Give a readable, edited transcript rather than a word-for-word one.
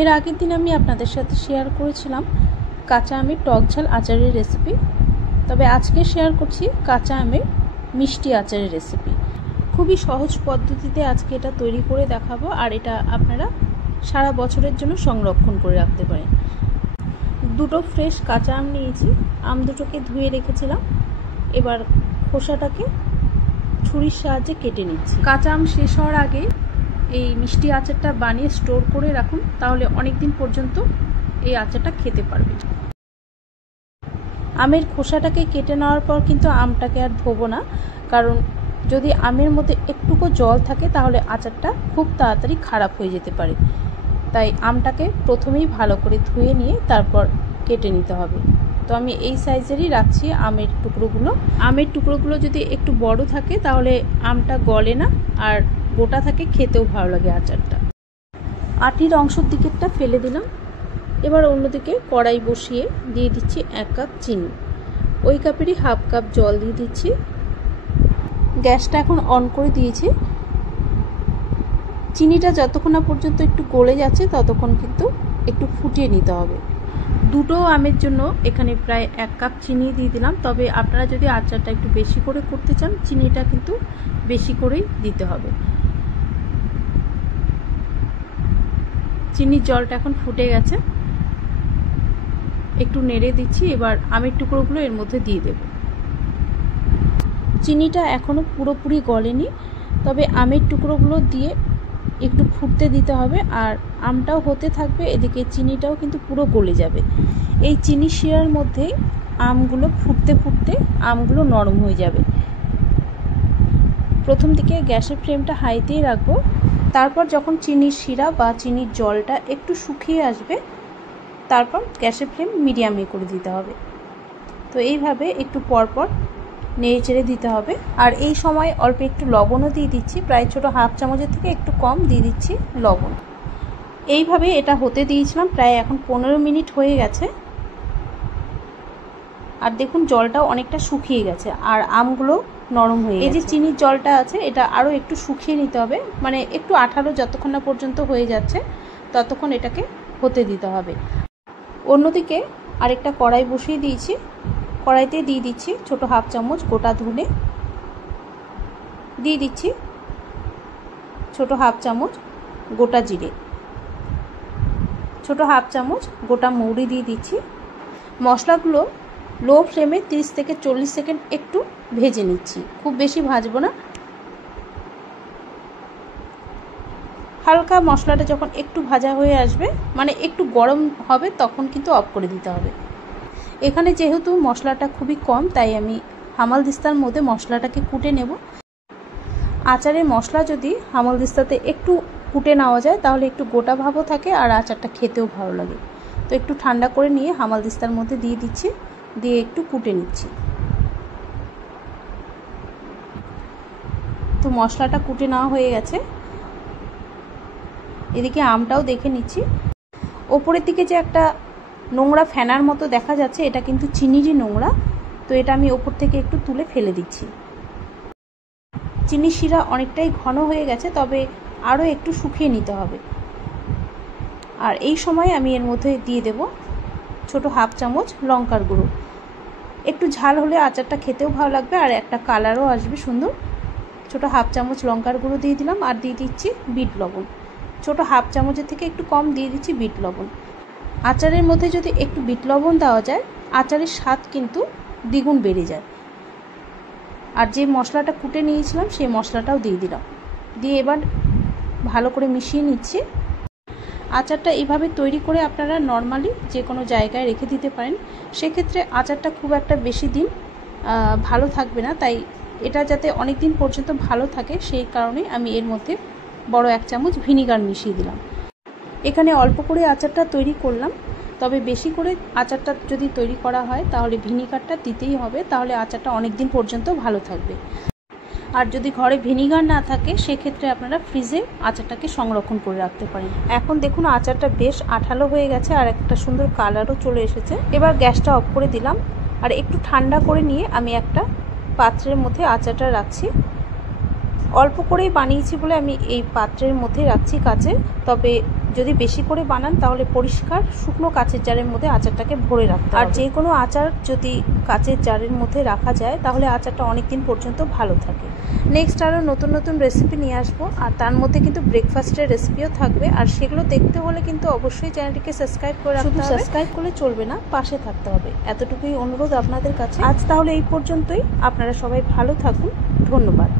এর আগের দিন আমি আপনাদের সাথে শেয়ার করেছিলাম কাঁচা আমের টক ঝাল আচারের রেসিপি। তবে আজকে শেয়ার করছি কাঁচা আমের মিষ্টি আচারের রেসিপি। খুবই সহজ পদ্ধতিতে আজকে এটা তৈরি করে দেখাবো, আর এটা আপনারা সারা বছরের জন্য সংরক্ষণ করে রাখতে পারেন। দুটো ফ্রেশ কাঁচা আম নিয়েছি, আম দুটোকে ধুয়ে রেখেছিলাম। এবার খোসাটাকে ছুরির সাহায্যে কেটে নিচ্ছি। কাঁচা আম শেষ হওয়ার আগে এই মিষ্টি আচারটা বানিয়ে স্টোর করে রাখুন, তাহলে অনেক দিন পর্যন্ত এই আচারটা খেতে পারবেন। আমের খোসাটাকে কেটে নেওয়ার পর কিন্তু আমটাকে আর ধোবো না, কারণ যদি আমের মধ্যে একটুকু জল থাকে তাহলে আচারটা খুব তাড়াতাড়ি খারাপ হয়ে যেতে পারে। তাই আমটাকে প্রথমেই ভালো করে ধুয়ে নিয়ে তারপর কেটে নিতে হবে। তো আমি এই সাইজেরই রাখছি আমের টুকরোগুলো। আমের টুকরোগুলো যদি একটু বড় থাকে তাহলে আমটা গলে না, আর গোটা থাকে, খেতেও ভালো লাগে আচারটা। আটির অংশের দিকেরটা ফেলে দিলাম। এবার অন্যদিকে কড়াই বসিয়ে দিয়ে দিচ্ছি 1 কাপ চিনি। ওই কাপেরই হাফ কাপ জল দিয়ে দিচ্ছি। গ্যাসটা এখন অন করে দিয়েছি। চিনিটা যতক্ষণ না পর্যন্ত একটু গলে যাচ্ছে ততক্ষণ কিন্তু একটু ফুটিয়ে নিতে হবে। দুটো আমের জন্য এখানে প্রায় 1 কাপ চিনি দিয়ে দিলাম। তবে আপনারা যদি আচারটা একটু বেশি করে করতে চান, চিনিটা কিন্তু বেশি করেই দিতে হবে। চিনির জলটা এখন ফুটে গেছে, একটু নেড়ে দিচ্ছি। এবার আমের টুকরোগুলো এর মধ্যে দিয়ে দেব। চিনিটা এখনও পুরোপুরি গলেনি, তবে আমের টুকরোগুলো দিয়ে একটু ফুটতে দিতে হবে, আর আমটাও হতে থাকবে, এদিকে চিনিটাও কিন্তু পুরো গলে যাবে। এই চিনি শিরার মধ্যে আমগুলো ফুটতে ফুটতে আমগুলো নরম হয়ে যাবে। প্রথম দিকে গ্যাসের ফ্লেমটা হাইতেই রাখবো। তারপর যখন চিনির শিরা বা চিনির জলটা একটু শুকিয়ে আসবে, তারপর গ্যাসের ফ্লেম মিডিয়ামে করে দিতে হবে। তো এইভাবে একটু পরপর নেড়ে চেড়ে দিতে হবে। আর এই সময় অল্প একটু লবণও দিয়ে দিচ্ছি, প্রায় ছোটো হাফ চামচের থেকে একটু কম দিয়ে দিচ্ছি লবণ। এইভাবে এটা হতে দিয়েছিলাম প্রায় এখন 15 মিনিট হয়ে গেছে। আর দেখুন জলটাও অনেকটা শুকিয়ে গেছে, আর আমগুলো নরম হয়ে গেছে। এই যে চিনির জলটা আছে এটা আরও একটু শুকিয়ে নিতে হবে, মানে একটু আঠালো যতক্ষণ না পর্যন্ত হয়ে যাচ্ছে ততক্ষণ এটাকে হতে দিতে হবে। অন্যদিকে আরেকটা কড়াই বসিয়ে দিয়েছি। কড়াইতে দিয়ে দিচ্ছি ছোটো হাফ চামচ গোটা ধনে, দিয়ে দিচ্ছি ছোটো হাফ চামচ গোটা জিরে, ছোটো হাফ চামচ গোটা মৌরি দিয়ে দিচ্ছি। মশলাগুলো লো ফ্লেমে 30 থেকে 40 সেকেন্ড একটু ভেজে নিচ্ছি, খুব বেশি ভাজবো না। হালকা মশলাটা যখন একটু ভাজা হয়ে আসবে, মানে একটু গরম হবে, তখন কিন্তু অফ করে দিতে হবে। এখানে যেহেতু মশলাটা খুবই কম, তাই আমি হামালদিস্তার মধ্যে মশলাটাকে কুটে নেব। আচারের মশলা যদি হামালদিস্তাতে একটু কুটে নেওয়া যায় তাহলে একটু গোটা ভাবও থাকে, আর আচারটা খেতেও ভালো লাগে। তো একটু ঠান্ডা করে নিয়ে হামালদিস্তার মধ্যে দিয়ে দিচ্ছি, দিয়ে একটু কুটে নিচ্ছি। তো মশলাটা কুটে নেওয়া হয়ে গেছে। এদিকে আমটাও দেখে নিচ্ছি। ওপরের দিকে যে একটা নোংরা ফেনার মতো দেখা যাচ্ছে, এটা কিন্তু চিনিরই নোংরা। তো এটা আমি ওপর থেকে একটু তুলে ফেলে দিচ্ছি। চিনির শিরা অনেকটাই ঘন হয়ে গেছে, তবে আরও একটু শুকিয়ে নিতে হবে। আর এই সময় আমি এর মধ্যে দিয়ে দেব ছোটো হাফ চামচ লঙ্কার গুঁড়ো। একটু ঝাল হলে আচারটা খেতেও ভালো লাগবে, আর একটা কালারও আসবে সুন্দর। ছোটো হাফ চামচ লঙ্কার গুঁড়ো দিয়ে দিলাম, আর দিয়ে দিচ্ছি বিট লবণ। ছোটো হাফ চামচের থেকে একটু কম দিয়ে দিচ্ছি বিট লবণ। আচারের মধ্যে যদি একটু বিট লবণ দেওয়া যায়, আচারের স্বাদ কিন্তু দ্বিগুণ বেড়ে যায়। আর যে মশলাটা কুটে নিয়েছিলাম সেই মশলাটাও দিয়ে দিলাম, দিয়ে এবার ভালো করে মিশিয়ে নিচ্ছি। আচারটা এইভাবে তৈরি করে আপনারা নর্মালি যে কোনো জায়গায় রেখে দিতে পারেন। সেক্ষেত্রে আচারটা খুব একটা বেশি দিন ভালো থাকবে না, তাই এটা যাতে অনেক দিন পর্যন্ত ভালো থাকে সেই কারণে আমি এর মধ্যে বড় 1 চামচ ভিনিগার মিশিয়ে দিলাম। এখানে অল্প করে আচারটা তৈরি করলাম, তবে বেশি করে আচারটা যদি তৈরি করা হয় তাহলে ভিনিগারটা দিতেই হবে, তাহলে আচারটা অনেক দিন পর্যন্ত ভালো থাকবে। আর যদি ঘরে ভিনিগার না থাকে সেক্ষেত্রে আপনারা ফ্রিজে আচারটাকে সংরক্ষণ করে রাখতে পারেন। এখন দেখুন আচারটা বেশ আঠালো হয়ে গেছে, আর একটা সুন্দর কালারও চলে এসেছে। এবার গ্যাসটা অফ করে দিলাম, আর একটু ঠান্ডা করে নিয়ে আমি একটা পাত্রের মধ্যে আচারটা রাখছি। অল্প করেই বানিয়েছি বলে আমি এই পাত্রের মধ্যে রাখছি কাচের, তবে যদি বেশি করে বানান তাহলে পরিষ্কার শুকনো কাচের জারের মধ্যে আচারটাকে ভরে রাখতে হবে। আর যে কোনো আচার যদি কাচের জারের মধ্যে রাখা যায় তাহলে আচারটা অনেক দিন পর্যন্ত ভালো থাকে। নেক্সট আরও নতুন নতুন রেসিপি নিয়ে আসবো, আর তার মধ্যে কিন্তু ব্রেকফাস্টের রেসিপিও থাকবে। আর সেগুলো দেখতে হলে কিন্তু অবশ্যই চ্যানেলটিকে সাবস্ক্রাইব করে রাখতে হবে। সাবস্ক্রাইব করলে চলবে না, পাশে থাকতে হবে। এতটুকুই অনুরোধ আপনাদের কাছে। আজ তাহলে এই পর্যন্তই। আপনারা সবাই ভালো থাকুন। ধন্যবাদ।